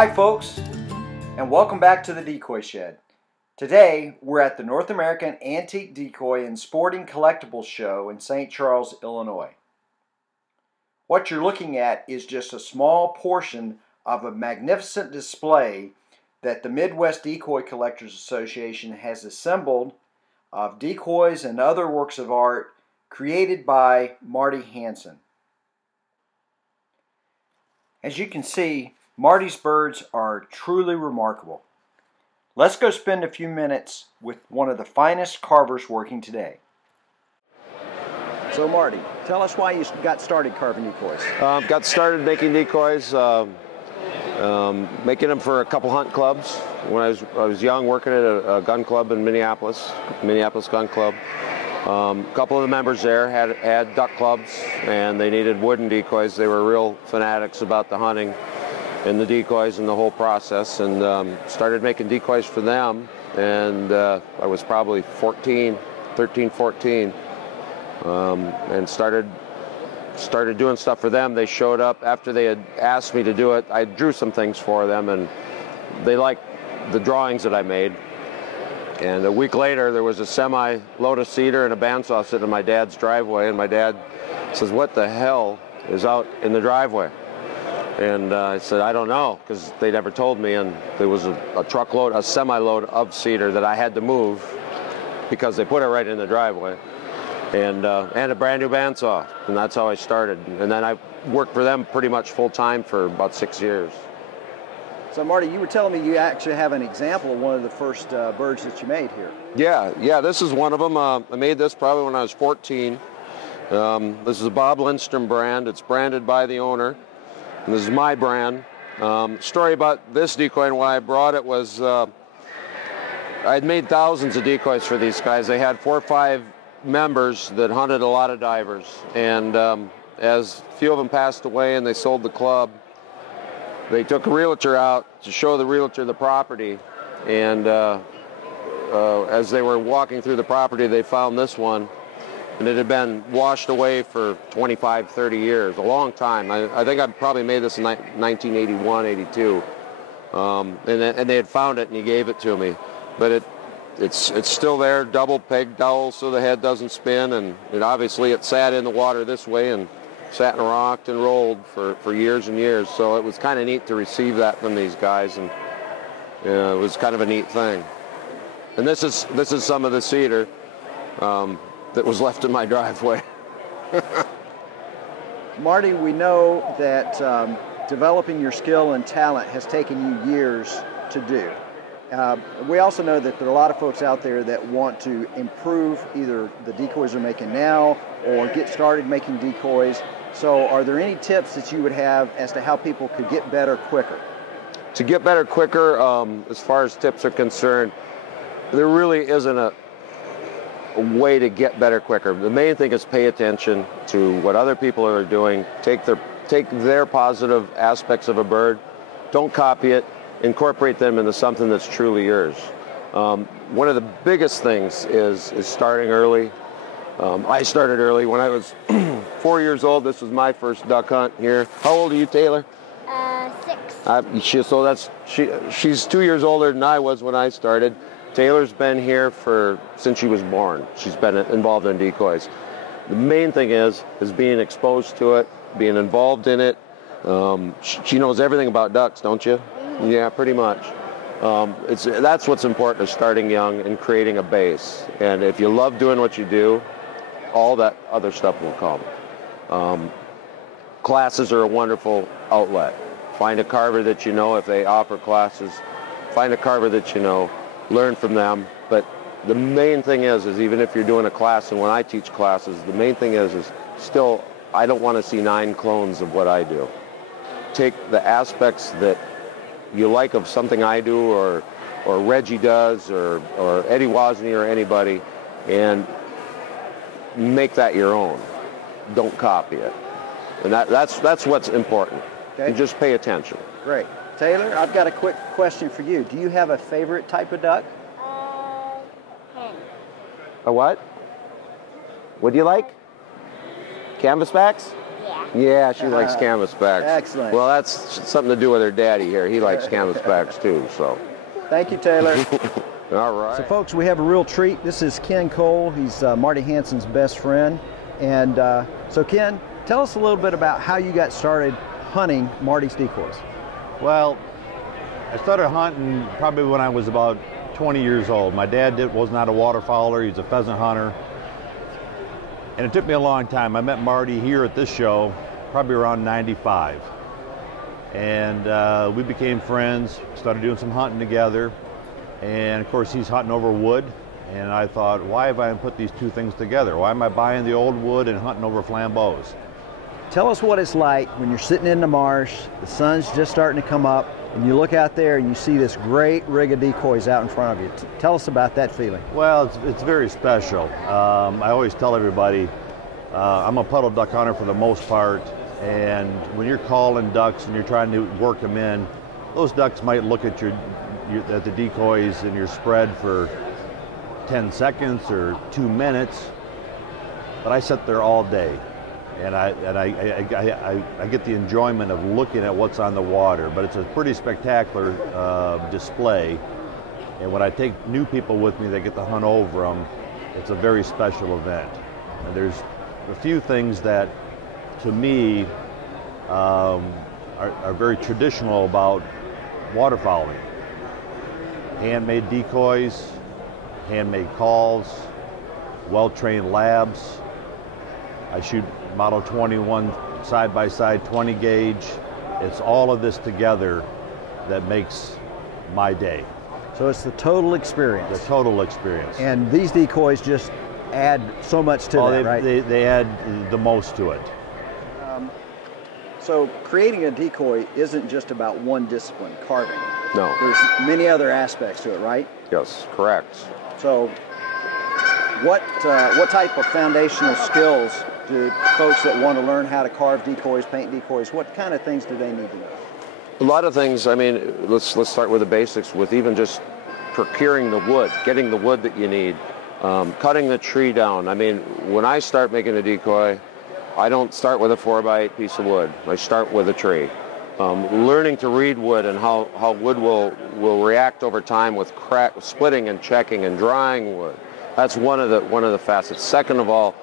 Hi folks, and welcome back to the Decoy Shed. Today we're at the North American Antique Decoy and Sporting Collectibles Show in St. Charles, Illinois. What you're looking at is just a small portion of a magnificent display that the Midwest Decoy Collectors Association has assembled of decoys and other works of art created by Marty Hanson. As you can see, Marty's birds are truly remarkable. Let's go spend a few minutes with one of the finest carvers working today. So Marty, tell us why you got started carving decoys. Got started making decoys, making them for a couple hunt clubs. When I was young, working at a gun club in Minneapolis Gun Club. A couple of the members there had duck clubs, and they needed wooden decoys. They were real fanatics about the hunting and the decoys and the whole process, and started making decoys for them. And I was probably 13, 14, and started doing stuff for them. They showed up after they had asked me to do it. I drew some things for them, and they liked the drawings that I made. And a week later, there was a semi-load of cedar and a bandsaw sitting in my dad's driveway, and my dad says, "What the hell is out in the driveway?" And I said, "I don't know," because they never told me, and there was a truckload, a semi-load of cedar that I had to move because they put it right in the driveway, and a brand new bandsaw, and that's how I started. And then I worked for them pretty much full-time for about 6 years. So Marty, you were telling me you actually have an example of one of the first birds that you made here. Yeah, this is one of them. I made this probably when I was 14. This is a Bob Lindstrom brand. It's branded by the owner. And this is my brand. Story about this decoy and why I brought it was I had made thousands of decoys for these guys. They had 4 or 5 members that hunted a lot of divers. And as a few of them passed away and they sold the club, they took a realtor out to show the realtor the property. And as they were walking through the property, they found this one. And it had been washed away for 25, 30 years, a long time. I think I probably made this in 1981, 82. And they had found it, and he gave it to me. But it's still there, double peg dowel so the head doesn't spin. And obviously it sat in the water this way and sat and rocked and rolled for years and years. So it was kind of neat to receive that from these guys, and it was kind of a neat thing. And this is some of the cedar that was left in my driveway. Marty, we know that developing your skill and talent has taken you years to do. We also know that there are a lot of folks out there that want to improve either the decoys they're making now or get started making decoys. So are there any tips that you would have as to how people could get better quicker? To get better quicker, as far as tips are concerned, there really isn't a way to get better quicker. The main thing is pay attention to what other people are doing. Take their positive aspects of a bird. Don't copy it. Incorporate them into something that's truly yours. One of the biggest things is starting early. I started early when I was 4 years old. This was my first duck hunt here. How old are you, Taylor? 6. She's 2 years older than I was when I started. Taylor's been here since she was born. She's been involved in decoys. The main thing is being exposed to it, being involved in it. She knows everything about ducks, don't you? Mm-hmm. Yeah, pretty much. That's what's important, is starting young and creating a base. And if you love doing what you do, all that other stuff will come. Classes are a wonderful outlet. Find a carver that you know. If they offer classes, find a carver that you know. Learn from them. But the main thing is even if you're doing a class, and when I teach classes, the main thing is still, I don't want to see 9 clones of what I do. Take the aspects that you like of something I do, or Reggie does, or Eddie Wozni, or anybody, and make that your own. Don't copy it. And that's what's important. Okay. And just pay attention. Great. Taylor, I've got a quick question for you. Do you have a favorite type of duck? Hen. A what? What do you like? Canvasbacks? Yeah. Yeah, she likes canvasbacks. Excellent. Well, that's something to do with her daddy here. He likes canvasbacks too, so. Thank you, Taylor. All right. So, folks, we have a real treat. This is Ken Cole. He's Marty Hanson's best friend. And so, Ken, tell us a little bit about how you got started hunting Marty's decoys. Well, I started hunting probably when I was about 20 years old. My dad was not a waterfowler. He's a pheasant hunter. And it took me a long time. I met Marty here at this show probably around 95. And we became friends, started doing some hunting together. And of course, he's hunting over wood. And I thought, why have I put these two things together? Why am I buying the old wood and hunting over flambeaux? Tell us what it's like when you're sitting in the marsh, the sun's just starting to come up, and you look out there and you see this great rig of decoys out in front of you. Tell us about that feeling. Well, it's very special. I always tell everybody, I'm a puddle duck hunter for the most part, and when you're calling ducks and you're trying to work them in, those ducks might look at at the decoys in your spread for 10 seconds or 2 minutes, but I sit there all day. And I get the enjoyment of looking at what's on the water, but it's a pretty spectacular display. And when I take new people with me that get to hunt over them, it's a very special event. And there's a few things that, to me, are very traditional about waterfowling. Handmade decoys, handmade calls, well-trained labs. I shoot Model 21 side-by-side 20 gauge. It's all of this together that makes my day. So it's the total experience. The total experience. And these decoys just add so much to that, right? They add the most to it. So creating a decoy isn't just about one discipline, carving. No. There's many other aspects to it, right? Yes, correct. So what type of foundational skills do folks that want to learn how to carve decoys, paint decoys, what kind of things do they need to know? A lot of things. I mean, let's start with the basics, with even just procuring the wood, getting the wood that you need, cutting the tree down. I mean, when I start making a decoy, I don't start with a 4x8 piece of wood. I start with a tree. Learning to read wood and how wood will react over time with splitting and checking and drying wood. That's one of the facets. Second of all,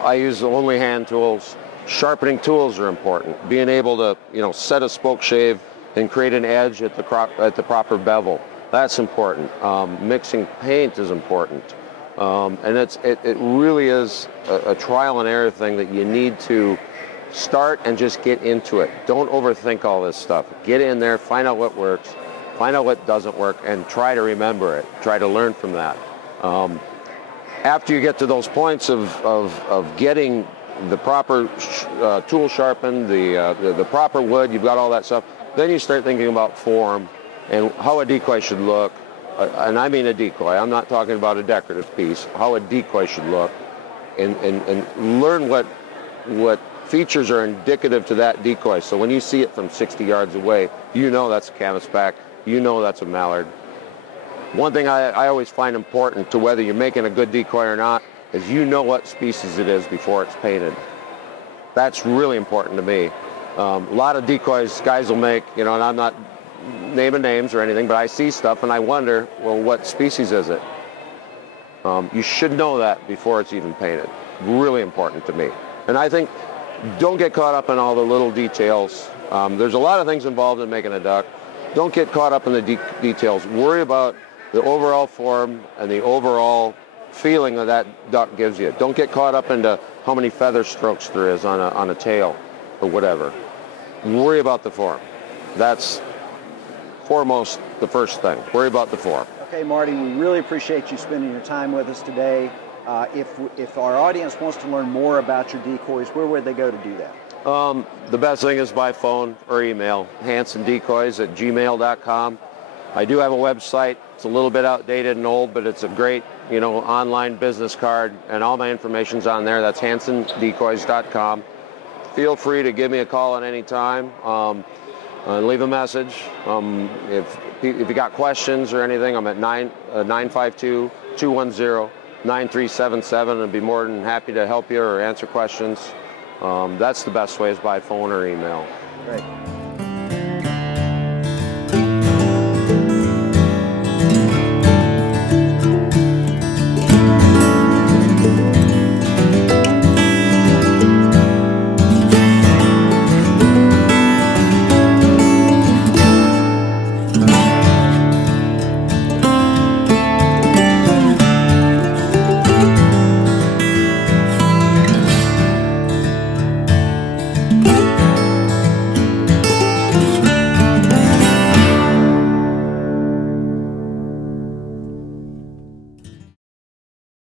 I use only hand tools. Sharpening tools are important. Being able to set a spoke shave and create an edge at the proper bevel. That's important. Mixing paint is important. And it really is a trial and error thing that you need to start and just get into it. Don't overthink all this stuff. Get in there, find out what works, find out what doesn't work, and try to remember it. Try to learn from that. After you get to those points of getting the proper tool sharpened, the proper wood, you've got all that stuff, then you start thinking about form and how a decoy should look. And I mean a decoy. I'm not talking about a decorative piece. How a decoy should look, and learn what features are indicative to that decoy. So when you see it from 60 yards away, you know that's a canvasback. You know that's a mallard. One thing I always find important to whether you're making a good decoy or not is you know what species it is before it's painted. That's really important to me. A lot of decoys guys will make, and I'm not naming names or anything, but I see stuff and I wonder, well, what species is it? You should know that before it's even painted. Really important to me. And I think don't get caught up in all the little details. There's a lot of things involved in making a duck. Don't get caught up in the details. Worry about the overall form and the overall feeling that duck gives you. Don't get caught up into how many feather strokes there is on a tail or whatever. Worry about the form. That's foremost the first thing. Worry about the form. Okay, Marty, we really appreciate you spending your time with us today. If our audience wants to learn more about your decoys, where would they go to do that? The best thing is by phone or email, hansondecoys@gmail.com. I do have a website. It's a little bit outdated and old, but it's a great, online business card, and all my information's on there. That's hansondecoys.com. Feel free to give me a call at any time. Leave a message. If you got questions or anything, I'm at 952-210-9377. I'd be more than happy to help you or answer questions. that's the best way is by phone or email. Great.